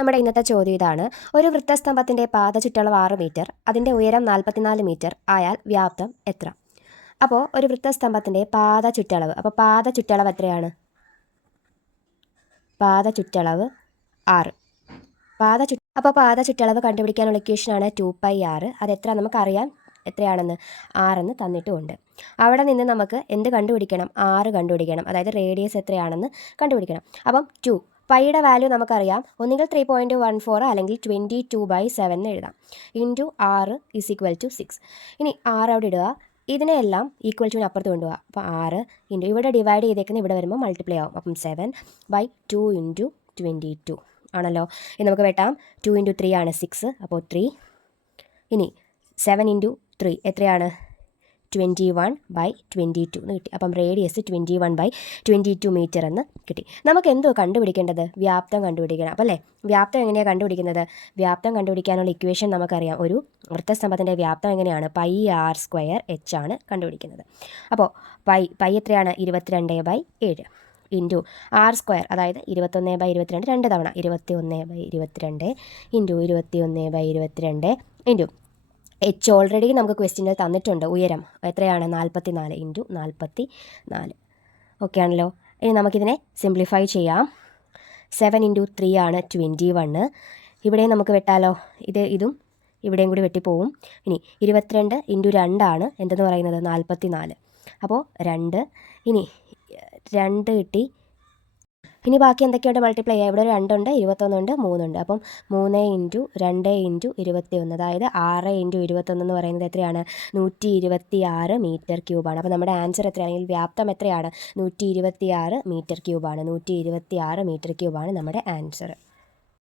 നമ്മുടെ ഇന്നത്തെ ചോദ്യം ഇതാണ്. ഒരു വൃത്തസ്തംഭത്തിൻ്റെ പാദ ചുറ്റളവ് 6 മീറ്റർ, അതിൻ്റെ ഉയരം 44 മീറ്റർ ആയാൽ വ്യാപ്തം എത്ര? അപ്പോൾ ഒരു വൃത്തസ്തംഭത്തിൻ്റെ പാദ ചുറ്റളവ്, അപ്പോൾ പാദ ചുറ്റളവ് എത്രയാണ്? പാദ ചുറ്റളവ് 6. അപ്പോൾ പാദ ചുറ്റളവ് കണ്ടുപിടിക്കാനുള്ള ഇക്വേഷനാണ് 2πr. അതെത്ര നമുക്കറിയാം, എത്രയാണെന്ന് 6 എന്ന് തന്നിട്ടുമുണ്ട്. അവിടെ നിന്ന് നമുക്ക് എന്ത് കണ്ടുപിടിക്കണം? 6 കണ്ടുപിടിക്കണം, അതായത് റേഡിയസ് എത്രയാണെന്ന് കണ്ടുപിടിക്കണം. അപ്പം പൈയുടെ വാല്യൂ നമുക്കറിയാം, ഒന്നുകിൽ 3.14 അല്ലെങ്കിൽ 22/7 എന്ന് എഴുതാം. ഇൻറ്റു 6 = 6. ഇനി 6 അവിടെ ഇടുക, ഇതിനെല്ലാം ഈക്വൽ ടു അപ്പുറത്ത് കൊണ്ടുപോകുക. അപ്പോൾ 6 ഇൻറ്റു ഇവിടെ ഡിവൈഡ് ചെയ്തേക്കുന്ന ഇവിടെ വരുമ്പോൾ മൾട്ടിപ്ലൈ ആവും. അപ്പം 7/2 × 22 ആണല്ലോ. ഇനി നമുക്ക് വെട്ടാം. 2 × 3 ആണ് 6, അപ്പോൾ 3. ഇനി 7 × 3 എത്രയാണ്? 21/22 എന്ന് കിട്ടി. അപ്പം റേഡിയസ് 21/22 മീറ്റർ എന്ന് കിട്ടി. നമുക്ക് എന്തോ കണ്ടുപിടിക്കേണ്ടത്? വ്യാപ്തം കണ്ടുപിടിക്കണം. അപ്പോൾ അല്ലേ, വ്യാപ്തം എങ്ങനെയാണ് കണ്ടുപിടിക്കുന്നത്? വ്യാപ്തം കണ്ടുപിടിക്കാനുള്ള ഇക്വേഷൻ നമുക്കറിയാം. ഒരു വൃത്തസ്തംഭത്തിൻ്റെ വ്യാപ്തം എങ്ങനെയാണ്? πr² ആണ് കണ്ടുപിടിക്കുന്നത്. അപ്പോൾ പൈ എത്രയാണ്? 22/7 ഇൻറ്റു r², അതായത് 21/22 2 തവണ 21/22 ഇൻറ്റു 21/22 ഇൻറ്റു h ഓൾറെഡി നമുക്ക് ക്വസ്റ്റ്യനിൽ തന്നിട്ടുണ്ട്. ഉയരം എത്രയാണ്? 44 ഇൻറ്റു 44. ഓക്കെ ആണല്ലോ. ഇനി നമുക്കിതിനെ സിംപ്ലിഫൈ ചെയ്യാം. 7 × 3 ആണ് 21. ഇവിടെയും നമുക്ക് വെട്ടാലോ. ഇതും ഇവിടെയും കൂടി വെട്ടിപ്പോവും. ഇനി 22 × 2 ആണ് എന്തെന്ന് പറയുന്നത്? 44. അപ്പോൾ 2. ഇനി 2 കിട്ടി. ഇനി ബാക്കി എന്തൊക്കെയുണ്ട്? മൾട്ടിപ്ലൈ ചെയ്യാം. ഇവിടെ 2 ഉണ്ട്, 21 ഉണ്ട്, 3 ഉണ്ട്. അപ്പം 3 × 2 × 21, അതായത് 6 × 21 എന്ന് പറയുന്നത് എത്രയാണ്? 126 മീറ്റർ ക്യൂബാണ്. അപ്പോൾ നമ്മുടെ ആൻസർ എത്രയാണെങ്കിൽ വ്യാപ്തം എത്രയാണ്? 126 മീറ്റർ ക്യൂബാണ്. 126 മീറ്റർ ക്യൂബാണ് നമ്മുടെ ആൻസർ.